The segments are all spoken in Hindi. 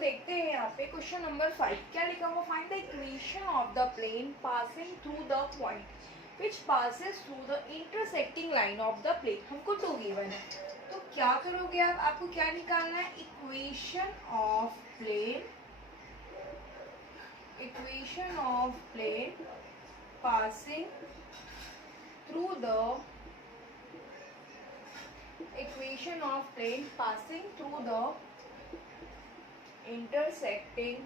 देखते हैं यहाँ पे क्वेश्चन नंबर 5 क्या लिखा हुआ, find the equation of the plane passing through the point which passes through the intersecting line of the plane. हमको 2 गिवन है, तो क्या करोगे आप, आपको क्या निकालना है, equation of plane, equation of plane passing through the, equation of plane passing through the intersecting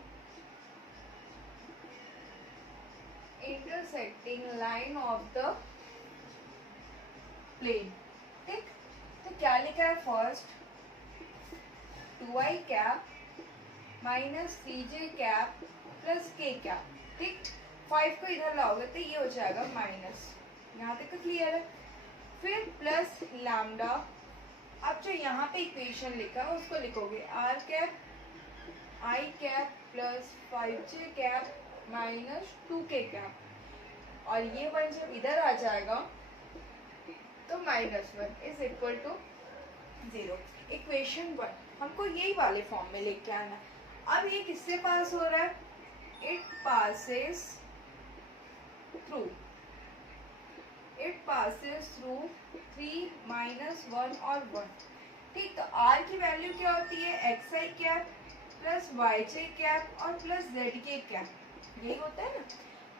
line of the plane। ठीक, तो क्या लिखा है, first 2i cap minus 3j cap plus k cap. ठीक, 5 को इधर लाओगे तो ये हो जाएगा माइनस, यहाँ तक क्लियर है। फिर प्लस लैम्डा, अब जो यहाँ पे इक्वेशन लिखा है उसको लिखोगे आर कैप आई cap plus 5j cap minus 2k cap, और ये 1 जब इधर आ जाएगा तो -1 इज इक्वल टू 0। इक्वेशन 1 हमको यही वाले फॉर्म में लेके आना। अब ये किससे पास हो रहा है, इट पासेस थ्रू 3 -1 और 1। ठीक, तो r की वैल्यू क्या होती है, xi cap plus yj cap और प्लस zk कैप, यही होता है ना।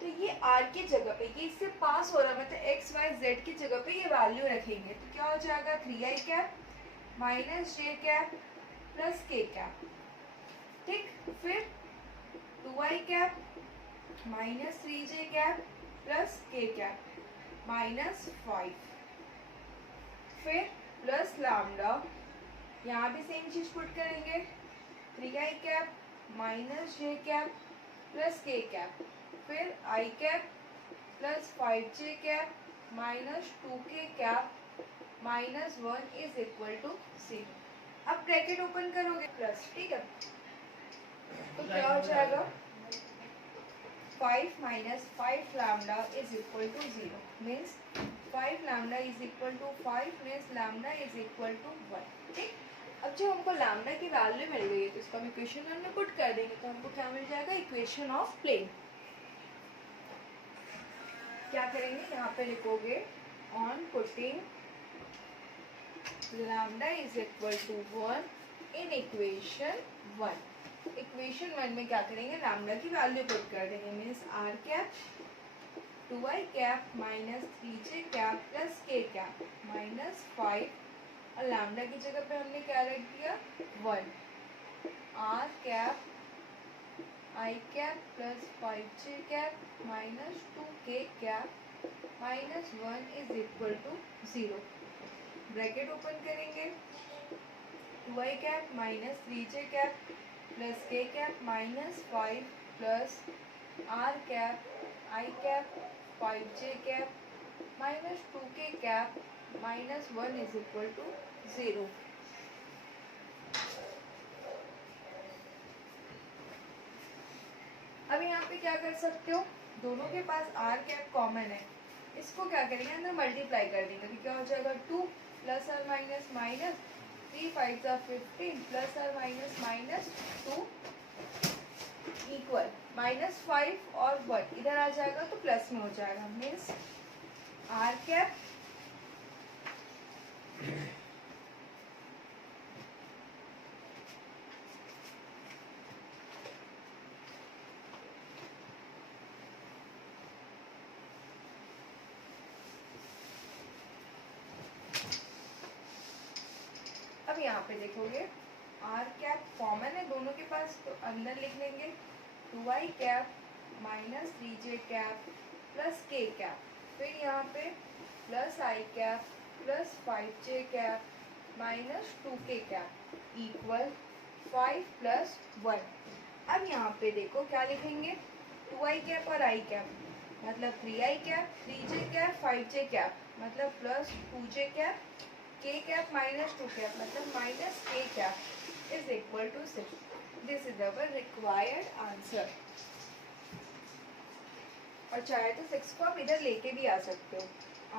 तो ये r की जगह पे, ये इससे पास हो रहा है, मतलब x y z की जगह पे ये वैल्यू रखेंगे तो क्या हो जाएगा, 3i cap minus j cap plus k cap. ठीक, फिर 2i cap minus 3j cap plus k cap -5, फिर प्लस लैम्डा, यहाँ भी सेम चीज पुट करेंगे, 3i cap minus j cap plus k cap, फिर i cap plus 5j cap minus 2k cap -1 is equal to 0। अब ब्रैकेट ओपन करोगे प्लस, ठीक है, तो क्या हो जाएगा, 5 minus 5 lambda is equal to 0 means 5 lambda is equal to 5 means lambda is equal to 1। ठीक, अब जो हमको लैम्डा की वैल्यू मिल गई है तो इसको हम इक्वेशन में पुट कर देंगे, तो हमको क्या मिल जाएगा, इक्वेशन ऑफ प्लेन। क्या करेंगे, यहाँ पे लिखोगे on putting lambda is equal to 1 in equation 1। Equation 1 में क्या करेंगे, लैम्डा की वैल्यू पुट कर देंगे, means r cap 2i cap minus 3j cap plus k cap -5, और लैम्डा की जगह पे हमने क्या रख दिया, 1, r cap I cap plus 5j cap minus 2k cap -1 is equal to 0। Bracket open करेंगे, 2i cap minus 3j cap plus k cap -5 plus r cap i cap 5j cap -2k cap -1 is equal to 0। अब यहाँ पे क्या कर सकते हो, दोनों के पास r कैप कॉमन है, इसको क्या करेंगे, अंदर मल्टीप्लाई कर देंगे, तो क्या हो जाएगा, 2 प्लस और माइनस माइनस 3 5 15 प्लस और माइनस 2 इक्वल -5 और 1 इधर आ जाएगा तो प्लस में हो जाएगा, मीन्स आर कैप अब यहाँ पे देखोगे आर कैप कॉमन है दोनों के पास, तो अंदर लिख लेंगे 2i cap minus 3j cap plus k cap, फिर यहाँ पे plus i cap plus 5j cap minus 2k cap equal 5 plus 1। अब यहाँ पे देखो क्या लिखेंगे, 2i कैप और i कैप मतलब 3i cap 3j cap 5j cap मतलब plus 2j cap k cap minus 2 cap मतलब minus k cap is equal to 6। This is our required answer. और चाहे तो 6 को आप इधर लेके भी आ सकते हो,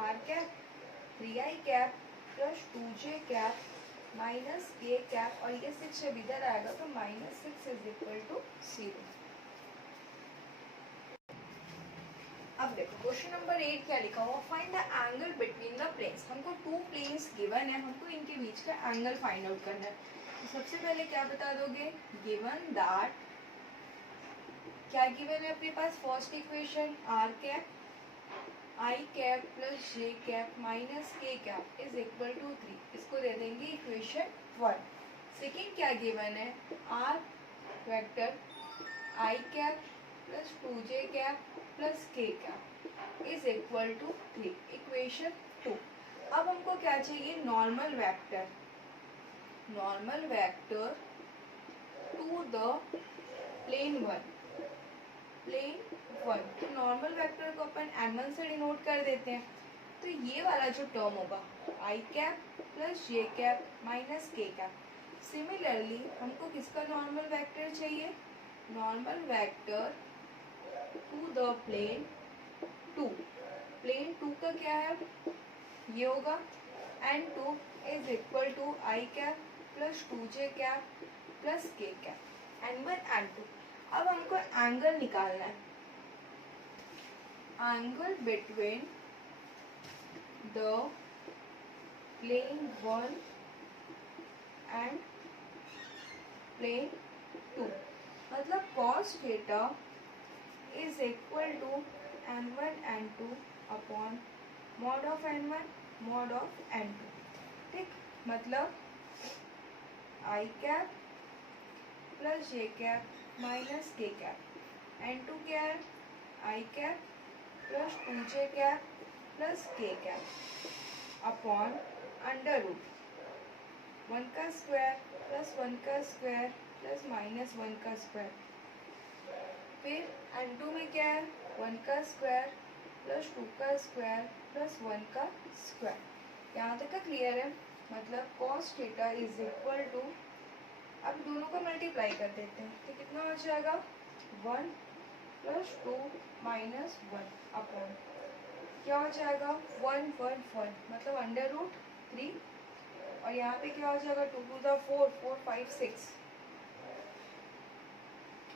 r cap 3i cap plus 2j cap minus के कैप और ये 6 जब इधर आएगा तो -6 इज इक्वल टू 0। अब देखो क्वेश्चन नंबर 8 क्या लिखा हुआ, find the angle between the planes. हमको 2 प्लेन्स गिवन है, हमको इनके बीच का एंगल फाइंड आउट करना है। तो सबसे पहले क्या बता दोगे, गिवन दैट, क्या गिवन है अपने पास, फर्स्ट इक्वेशन आर कैप आई कैप प्लस जे कैप माइनस के कैप इज इक्वल टू 3, इसको दे देंगे इक्वेशन 1। सेकेंड क्या गिवन है, R vector I cap plus 2j cap plus k cap is equal to 3, equation 2। अब हमको क्या चाहिए, normal vector to the plane 1, तो नॉर्मल वेक्टर को अपन n1 से डिनोट कर देते हैं। तो ये वाला जो टर्म होगा i cap plus J cap minus के कैप, सिमिलरली हमको किसका नॉर्मल वेक्टर चाहिए, normal vector to the plane 2, plane 2 का क्या है, ये होगा n2 is equal to i cap plus 2j cap plus k cap, n1 n2। अब हमको एंगल निकालना है, angle between the plane 1 and plane 2, मतलब cos theta is equal to n1 n2 upon mod of n1 mod of n2। ठीक, मतलब I cap plus J cap minus के कैप, n2 क्या है, I cap plus 2j cap plus k cap upon under root 1 का स्क्वायर प्लस 1 का स्क्वायर प्लस माइनस 1 का स्क्वायर, फिर n2 में क्या है, 1 का स्क्वायर प्लस 2 का स्क्वायर प्लस 1 का स्क्वायर। यहाँ तक का क्लियर है, मतलब cos theta is equal to, अब दोनों को मल्टीप्लाई कर देते हैं तो कितना हो जाएगा, 1 प्लस 2 माइनस 1 अपॉन क्या हो जाएगा 1 1 1, मतलब अंडर रूट 3, और यहाँ पे क्या हो जाएगा 2 to the 4 4 5 6,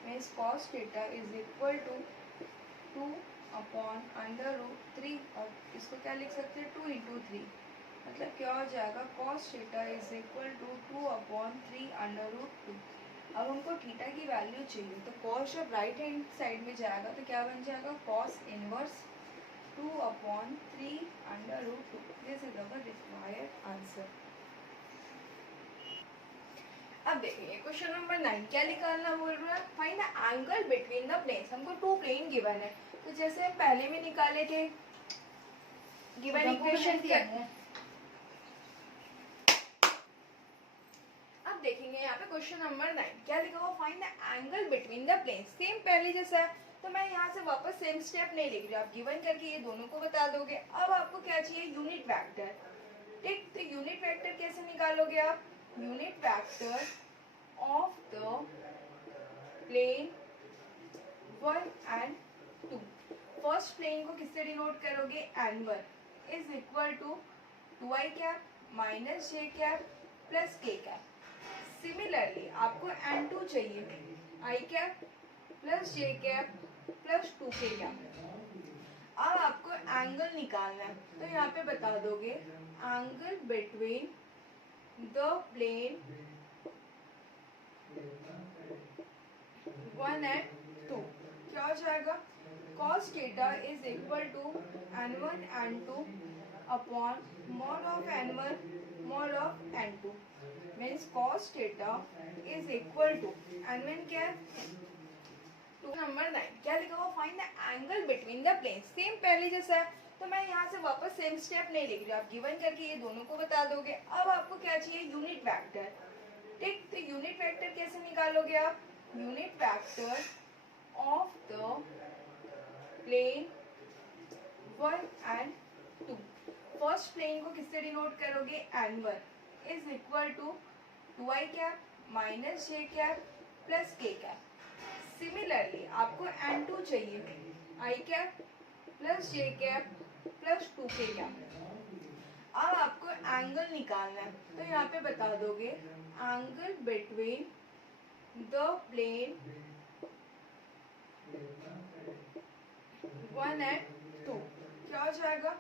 means cos theta is equal to 2 upon under root 3, और इसको क्या लिख सकते हैं 2 इंटू 3, मतलब क्या हो जाएगा cos theta is equal to 2 upon 3 under root 2। अब हमको थीटा की वैल्यू चाहिए, तो cos जब राइट हैंड साइड में जाएगा तो क्या बन जाएगा cos inverse 2 upon 3 under root 2। This is our required answer. अब देखिए क्वेश्चन नंबर 9 क्या निकालना बोल रहा है, find the angle between the planes. हमको 2 प्लेन गिवन है, तो जैसे हम पहले में निकाले थे गिवन इक्वेशन क्या है। अब देखेंगे यहाँ पे क्वेश्चन नंबर 9 क्या लिखा हुआ, find the angle between the planes. Same पहले जैसा है, तो मैं यहाँ से वापस सेम स्टेप नहीं लिख रही, आप गिवन करके ये दोनों को बता दोगे। अब आपको क्या चाहिए, यूनिट वेक्टर। ठीक, तो यूनिट वेक्टर कैसे निकालोगे आप, unit vector of the plane 1 and 2। First plane को किससे डिनोट करोगे, n1 is equal to 2i cap minus j cap plus k cap. Similarly आपको n2 चाहिए, i cap plus J cap plus 2k cap. अब आपको एंगल निकालना है, तो यहाँ पे बता दोगे angle between the plane 1 and 2 क्या हो जाएगा, cos theta is equal to n1 n2 upon mod of n1 mod of n2, means cos theta is equal to n1 क्या है 2। नंबर 9 क्या लिखा हुआ, find the angle between the plane. Same पहले जैसा है, तो मैं यहाँ से वापस सेम स्टेप नहीं लिख रही, आप गिवन करके ये दोनों को बता दोगे। अब आपको क्या चाहिए, यूनिट वेक्टर। ठीक, तो यूनिट वेक्टर कैसे निकालोगे आप, unit vector of the plane 1 and 2। First plane को किससे डिनोट करोगे, n1 is equal to 2i cap minus j cap plus k cap. Similarly आपको n2 चाहिए, i cap plus J cap plus 2k cap. अब आपको एंगल निकालना है, तो यहाँ पे बता दोगे angle between the plane 1 and 2 क्या हो जाएगा?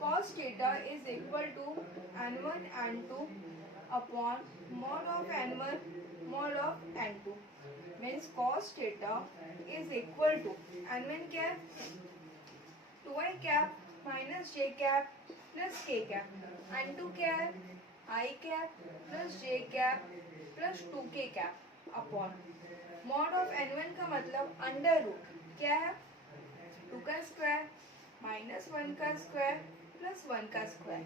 cos theta is equal to n1 n2 upon mod of n1 mod of n2 means cos theta is equal to n1 क्या है? 2i cap minus j cap plus k cap, n2 क्या है? i cap plus j cap plus 2k cap upon mod of n1 का मतलब अंडर रूट क्या है? 2 का स्क्वायर माइनस 1 का स्क्वायर प्लस 1 का स्क्वायर।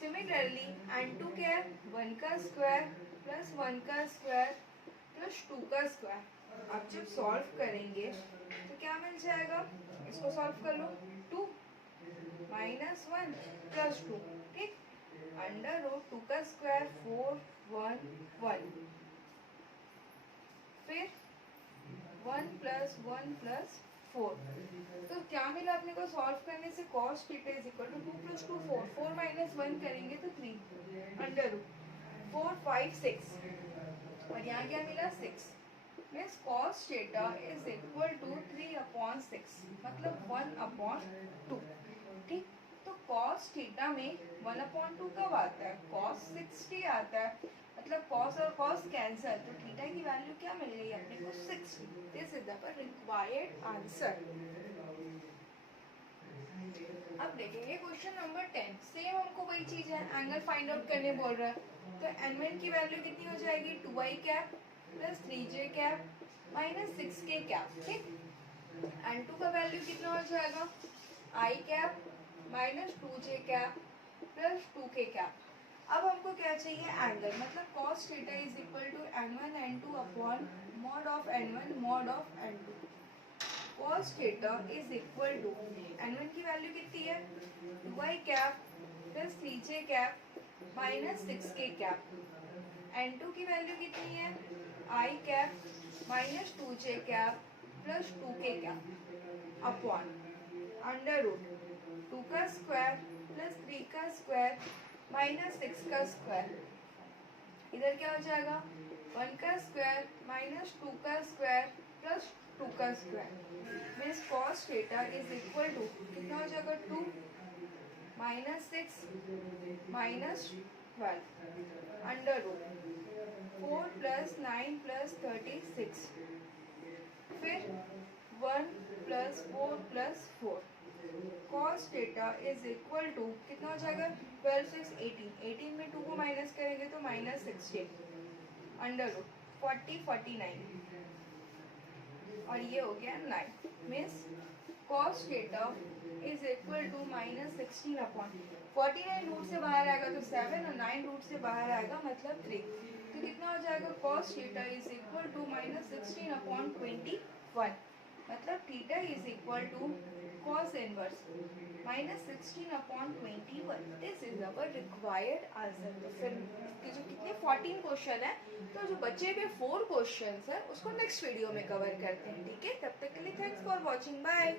सिमिलरली n2 क्या है? 1 का स्क्वायर प्लस 1 का स्क्वायर प्लस 2 का स्क्वायर। अब जब सॉल्व करेंगे तो क्या मिल जाएगा? इसको सॉल्व कर लो, 2 माइनस 1 प्लस 2, ठीक, अंडर रूट 2 का स्क्वायर 4 1 1, फिर 1 प्लस 1 प्लस 4, तो क्या मिला अपने को सॉल्व करने से? cos theta is equal to 2 plus 2 4, 4 minus 1 करेंगे तो 3 अंडर रूट 4 5 6, और यहाँ क्या मिला? 6 means cos theta is equal to 3 upon 6 मतलब 1 अपॉन 2, ठीक। तो cos थीटा में 1 अपॉन 2 कब आता है? cos 60 आता है, मतलब cos और cos कैंसल, तो थीटा की वैल्यू क्या मिल गई अपने को? 60। This is the required answer. अब देखेंगे क्वेश्चन नंबर 10। सेम हमको वही चीज है, एंगल फाइंड आउट करने बोल रहा है, तो n1 की वैल्यू कितनी हो जाएगी? 2i cap plus 3j cap minus 6k cap, ठीक। n2 का वैल्यू कितना हो जाएगा? i cap minus 2j cap plus 2k cap. अब हमको क्या चाहिए? एंगल, मतलब cos theta is equal to n1 n2 upon mod of n1 mod of n2। cos theta is equal to n1 की वैल्यू कितनी है? 2i cap plus 3j cap minus 6k cap. n2 की वैल्यू कितनी है? i cap minus 2j cap plus 2k cap upon under root 2 का स्क्वायर प्लस 3 का स्क्वायर माइनस 6 का स्क्वायर। इधर क्या हो जाएगा? 1 का स्क्वायर माइनस 2 का स्क्वायर प्लस 2 का square means cos theta is equal to कितना हो जाएगा? 2 minus 6 minus 12 under root 4 plus 9 plus 36, फिर 1 plus 4 plus 4। cos theta is equal to कितना हो जाएगा? 12 6 18, 18 में 2 को माइनस करेंगे तो माइनस 16 अंडर रूट 40 49, और ये हो गया 9 means cos theta is equal to minus 16 upon 49 root से बाहर आएगा तो 7 और 9 रूट से बाहर आएगा मतलब 3, तो कितना हो जाएगा? cos theta is equal to minus 16 upon 21, मतलब theta is equal to cos inverse minus 16 upon 21। This is our required answer. तो फिर जो कितने 14 क्वेश्चन है, तो जो बचे हुए 4 क्वेश्चन है उसको नेक्स्ट वीडियो में कवर करते हैं, ठीक है। तब तक के लिए थैंक्स फॉर वॉचिंग, बाय।